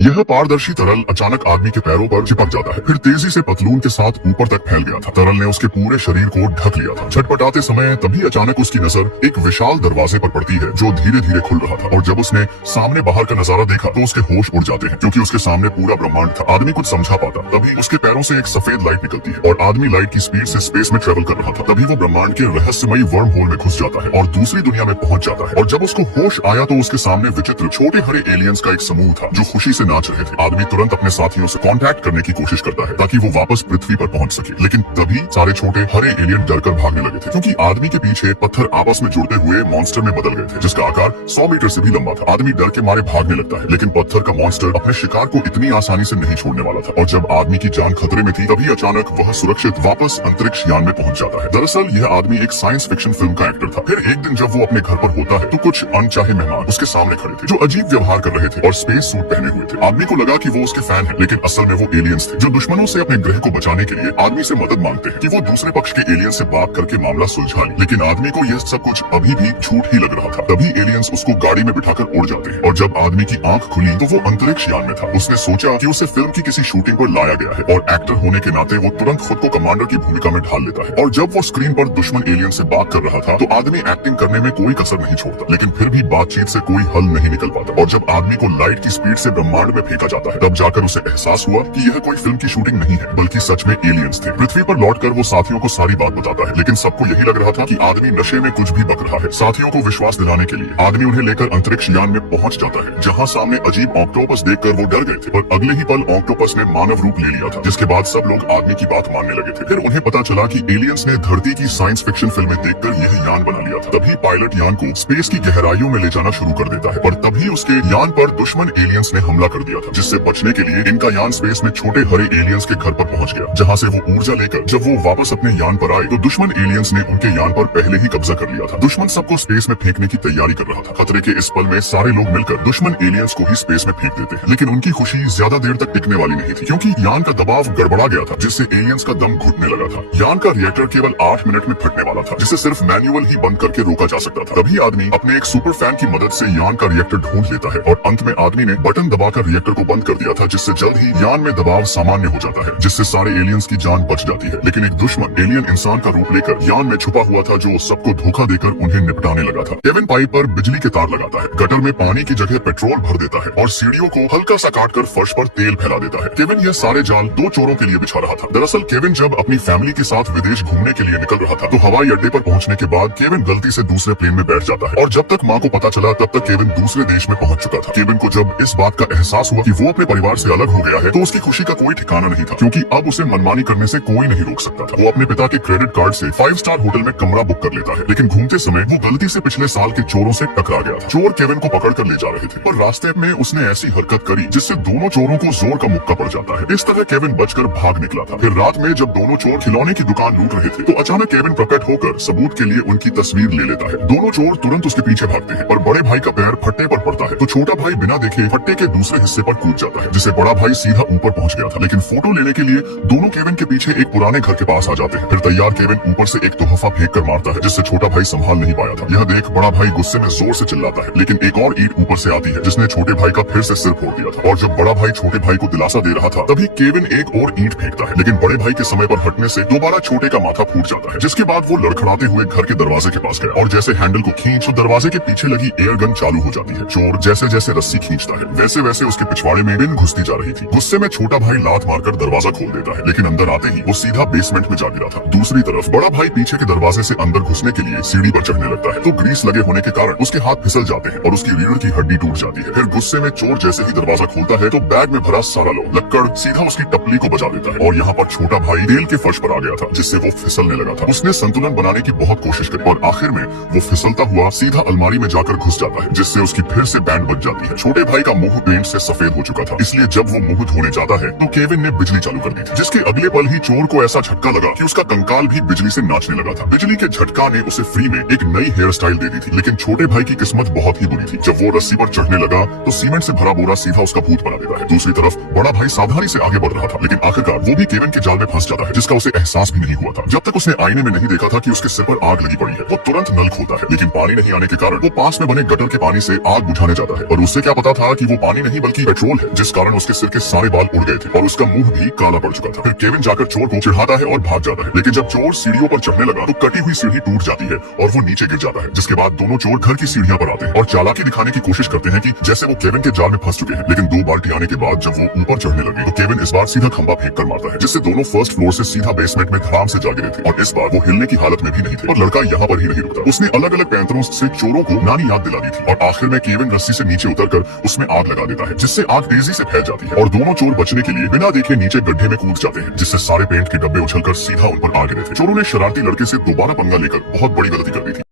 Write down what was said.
यह पारदर्शी तरल अचानक आदमी के पैरों पर चिपक जाता है, फिर तेजी से पतलून के साथ ऊपर तक फैल गया था। तरल ने उसके पूरे शरीर को ढक लिया था। छटपटाते समय तभी अचानक उसकी नजर एक विशाल दरवाजे पर पड़ती है जो धीरे धीरे खुल रहा था। और जब उसने सामने बाहर का नजारा देखा तो उसके होश उड़ जाते हैं, क्योंकि उसके सामने पूरा ब्रह्मांड था। आदमी कुछ समझा पाता तभी उसके पैरों से एक सफेद लाइट निकलती है और आदमी लाइट की स्पीड से स्पेस में ट्रेवल कर रहा था। तभी वो ब्रह्मांड के रहस्यमयी वर्म होल में घुस जाता है और दूसरी दुनिया में पहुंच जाता है। और जब उसको होश आया तो उसके सामने विचित्र छोटे हरे एलियंस का एक समूह था जो खुशी से नाच रहे थे। आदमी तुरंत अपने साथियों से कांटेक्ट करने की कोशिश करता है ताकि वो वापस पृथ्वी पर पहुंच सके, लेकिन तभी सारे छोटे हरे एलियन डरकर भागने लगे थे, क्योंकि आदमी के पीछे पत्थर आपस में जुड़ते हुए मॉन्स्टर में बदल गए थे जिसका आकार 100 मीटर से भी लंबा था। आदमी डर के मारे भागने लगता है, लेकिन पत्थर का मॉन्स्टर अपने शिकार को इतनी आसानी से नहीं छोड़ने वाला था। और जब आदमी की जान खतरे में थी तभी अचानक वह सुरक्षित वापस अंतरिक्ष यान में पहुंच जाता है। दरअसल यह आदमी एक साइंस फिक्शन फिल्म का एक्टर था। फिर एक दिन जब वो अपने घर पर होता है तो कुछ अनचाहे मेहमान उसके सामने खड़े थे जो अजीब व्यवहार कर रहे थे और स्पेस सूट पहने हुए थे। आदमी को लगा कि वो उसके फैन है, लेकिन असल में वो एलियंस थे जो दुश्मनों से अपने ग्रह को बचाने के लिए आदमी से मदद मांगते हैं कि वो दूसरे पक्ष के एलियंस से बात करके मामला सुलझा ले। लेकिन आदमी को यह सब कुछ अभी भी झूठ ही लग रहा था। तभी एलियंस उसको गाड़ी में बिठाकर उड़ जाते हैं और जब आदमी की आंख खुली तो वो अंतरिक्ष यान में था। उसने सोचा कि उसे फिल्म की किसी शूटिंग पर लाया गया है और एक्टर होने के नाते वो तुरंत खुद को कमांडर की भूमिका में ढाल लेता है। और जब वो स्क्रीन पर दुश्मन एलियन से बात कर रहा था तो आदमी एक्टिंग करने में कोई कसर नहीं छोड़ता, लेकिन फिर भी बातचीत से कोई हल नहीं निकल पाता। और जब आदमी को लाइट की स्पीड से ब्रह्मांड में फेंका जाता है तब जाकर उसे एहसास हुआ कि यह कोई फिल्म की शूटिंग नहीं है बल्कि सच में एलियंस थे। पृथ्वी पर लौटकर वो साथियों को सारी बात बताता है, लेकिन सबको यही लग रहा था कि आदमी नशे में कुछ भी बक रहा है। साथियों को विश्वास दिलाने के लिए आदमी उन्हें लेकर अंतरिक्ष यान में पहुंच जाता है, जहां सामने अजीब ऑक्टोपस देखकर वो डर गए थे। और अगले ही पल ऑक्टोपस ने मानव रूप ले लिया था, जिसके बाद सब लोग आदमी की बात मानने लगे थे। फिर उन्हें पता चला कि एलियंस ने धरती की साइंस फिक्शन फिल्में देखकर यह यान बना लिया था। तभी पायलट यान को स्पेस की गहराइयों में ले जाना शुरू कर देता है, पर तभी उसके यान पर दुश्मन एलियंस ने हमला कर दिया था, जिससे बचने के लिए इनका यान स्पेस में छोटे हरे एलियंस के घर पर पहुंच गया, जहां से वो ऊर्जा लेकर जब वो वापस अपने यान पर आए तो दुश्मन एलियंस ने उनके यान पर पहले ही कब्जा कर लिया था। दुश्मन सबको स्पेस में फेंकने की तैयारी कर रहा था। खतरे के इस पल में सारे लोग मिलकर दुश्मन एलियंस को ही स्पेस में फेंक देते हैं, लेकिन उनकी खुशी ज्यादा देर तक टिकने वाली नहीं थी, क्योंकि यान का दबाव गड़बड़ा गया था, जिससे एलियंस का दम घुटने लगा था। यान का रिएक्टर केवल 8 मिनट में फटने वाला था, जिसे सिर्फ मैनुअल ही बंद करके रोका जा सकता था। तभी आदमी अपने एक सुपर फैन की मदद से यान का रिएक्टर ढूंढ लेता है और अंत में आदमी ने बटन दबाकर रिएक्टर को बंद कर दिया था, जिससे जल्द ही यान में दबाव सामान्य हो जाता है, जिससे सारे एलियंस की जान बच जाती है। लेकिन एक दुश्मन एलियन इंसान का रूप लेकर यान में छुपा हुआ था जो सबको धोखा देकर उन्हें निपटाने लगा था। केविन पाइप पर बिजली के तार लगाता है, गटर में पानी की जगह पेट्रोल भर देता है और सीढ़ियों को हल्का सा काटकर फर्श पर तेल फैला देता है। केविन यह सारे जाल 2 चोरों के लिए बिछा रहा था। दरअसल केविन जब अपनी फैमिली के साथ विदेश घूमने के लिए निकल रहा था तो हवाई अड्डे पर पहुंचने के बाद केविन गलती से दूसरे प्लेन में बैठ जाता है और जब तक माँ को पता चला तब तक केविन दूसरे देश में पहुंच चुका था। केविन को जब इस बात का एहसास हुआ कि वो अपने परिवार से अलग हो गया है तो उसकी खुशी का कोई ठिकाना नहीं था, क्योंकि अब उसे मनमानी करने से कोई नहीं रोक सकता था। वो अपने पिता के क्रेडिट कार्ड से 5 स्टार होटल में कमरा बुक कर लेता है, लेकिन घूमते समय वो गलती से पिछले साल के चोरों से टकरा गया था। चोर केविन को पकड़ कर ले जा रहे थे, पर रास्ते में उसने ऐसी हरकत करी जिससे दोनों चोरों को जोर का मुक्का पड़ जाता है। इस तरह केविन बचकर भाग निकला था। फिर रात में जब दोनों चोर खिलौने की दुकान लूट रहे थे तो अचानक केविन प्रकट होकर सबूत के लिए उनकी तस्वीर ले लेता है। दोनों चोर तुरंत उसके पीछे भागते हैं, पर बड़े भाई का पैर फट्टे पर पड़ता है तो छोटा भाई बिना देखे फट्टे के दूसरे हिस्से पर कूद जाता है, जिससे बड़ा भाई सीधा ऊपर पहुंच गया था। लेकिन फोटो लेने के लिए दोनों केविन के पीछे एक पुराने घर के पास आ जाते हैं। फिर तैयार केविन ऊपर से एक तोहफा फेंक कर मारता है, जिससे छोटा भाई संभाल नहीं पाया था। यह देख बड़ा भाई गुस्से में जोर से चिल्लाता है, लेकिन एक और ईंट ऊपर से आती है जिसने छोटे भाई का फिर से सिर फोड़ दिया था। और जब बड़ा भाई छोटे भाई को दिलासा दे रहा था तभी केविन एक और ईंट फेंकता है, लेकिन बड़े भाई के समय पर हटने से दोबारा छोटे का माथा फूट जाता है, जिसके बाद वो लड़खड़ाते हुए घर के दरवाजे के पास गया और जैसे हैंडल को खींच तो दरवाजे के पीछे लगी एयर गन चालू हो जाती है। चोर जैसे जैसे रस्सी खींचता है वैसे वैसे उसके पिछवाड़े में पिन घुसती जा रही थी। गुस्से में छोटा भाई लात मारकर दरवाजा खोल देता है, लेकिन अंदर आते ही वो सीधा बेसमेंट में जा गिरा था। दूसरी तरफ बड़ा भाई पीछे के दरवाजे से अंदर घुसने के लिए सीढ़ी पर चढ़ने लगता है तो ग्रीस लगे होने के कारण उसके हाथ फिसल जाते हैं और उसकी रीढ़ की हड्डी टूट जाती है। फिर गुस्से में चोर जैसे ही दरवाजा खोलता है तो बैग में भरा सारा लक्कड़ सीधा उसकी टपली को बजा देता है और यहाँ पर छोटा भाई तेल के फर्श पर आ गया था, जिससे वो फिसलने लगा था। उसने संतुलन बनाने की बहुत कोशिश करी और आखिर में वो फिसलता हुआ सीधा अलमारी में जाकर घुस जाता है, जिससे उसकी फिर से बैंड बच जाती है। छोटे भाई का मुंह पेंट से सफेद हो चुका था, इसलिए जब वो मुंह धोने जाता है तो केविन ने बिजली चालू कर दी थी, जिसके अगले पल ही चोर को ऐसा झटका लगा कि उसका कंकाल भी बिजली से नाचने लगा था। बिजली के झटका ने उसे फ्री में एक नई हेयर स्टाइल दे दी थी, लेकिन छोटे भाई की किस्मत बहुत ही बुरी थी। जब वो रस्सी पर चढ़ने लगा तो सीमेंट से भरा बोरा सीधा उसका भूत बना देता है। दूसरी तरफ बड़ा भाई सावधानी से आगे बढ़ रहा था, लेकिन आखिरकार वो भी केविन के जाल में फंस जाता है, जिसका उसे एहसास भी नहीं हुआ था। जब तक उसने आईने में नहीं देखा था कि उसके सिर पर आग लगी पड़ी है। वो तुरंत नल खोलता है, लेकिन पानी नहीं आने के कारण वो पास में बने गटर के पानी से आग बुझाने जाता है और उससे क्या पता था कि वो पानी नहीं बल्कि पेट्रोल है, जिस कारण उसके सिर के सारे बाल उड़ गए थे और उसका मुंह भी काला पड़ चुका था। फिर केविन जाकर चोर को चिढ़ाता है और भाग जाता है, लेकिन जब चोर सीढ़ियों पर चढ़ने लगा तो कटी हुई सीढ़ी टूट जाती है और वो नीचे गिर जाता है। जिसके बाद दोनों चोर घर की सीढ़ियां पर आते हैं और चालाकी दिखाने की कोशिश करते हैं कि जैसे वो केविन के जाल में फंस चुके हैं। लेकिन 2 बाल्टी आने के बाद जब वो ऊपर चढ़ने लगे तो केविन इस बार सीधा खंबा फेंक कर मारता है, जिससे दोनों फर्स्ट फ्लोर से सीधा बेसमेंट में धड़ाम से जा गिरे थे और इस बार वो हिलने की हालत में भी नहीं थे। और लड़का यहाँ पर ही नहीं रुकता, उसने अलग अलग पैंतरों से चोरों को नानी याद दिला दी थी और आखिर में केविन रस्सी से नीचे उतरकर उसमें आग लगा देता है, जिससे आग तेजी से फैल जाती है और दोनों चोर बचने के लिए बिना देखे नीचे गड्ढे में कूद जाते हैं, जिससे सारे पेंट के डब्बे उछलकर सीधा उन पर आ गिरे थे। चोरों ने शरारती लड़के से दोबारा पंगा लेकर बहुत बड़ी गलती कर दी थी।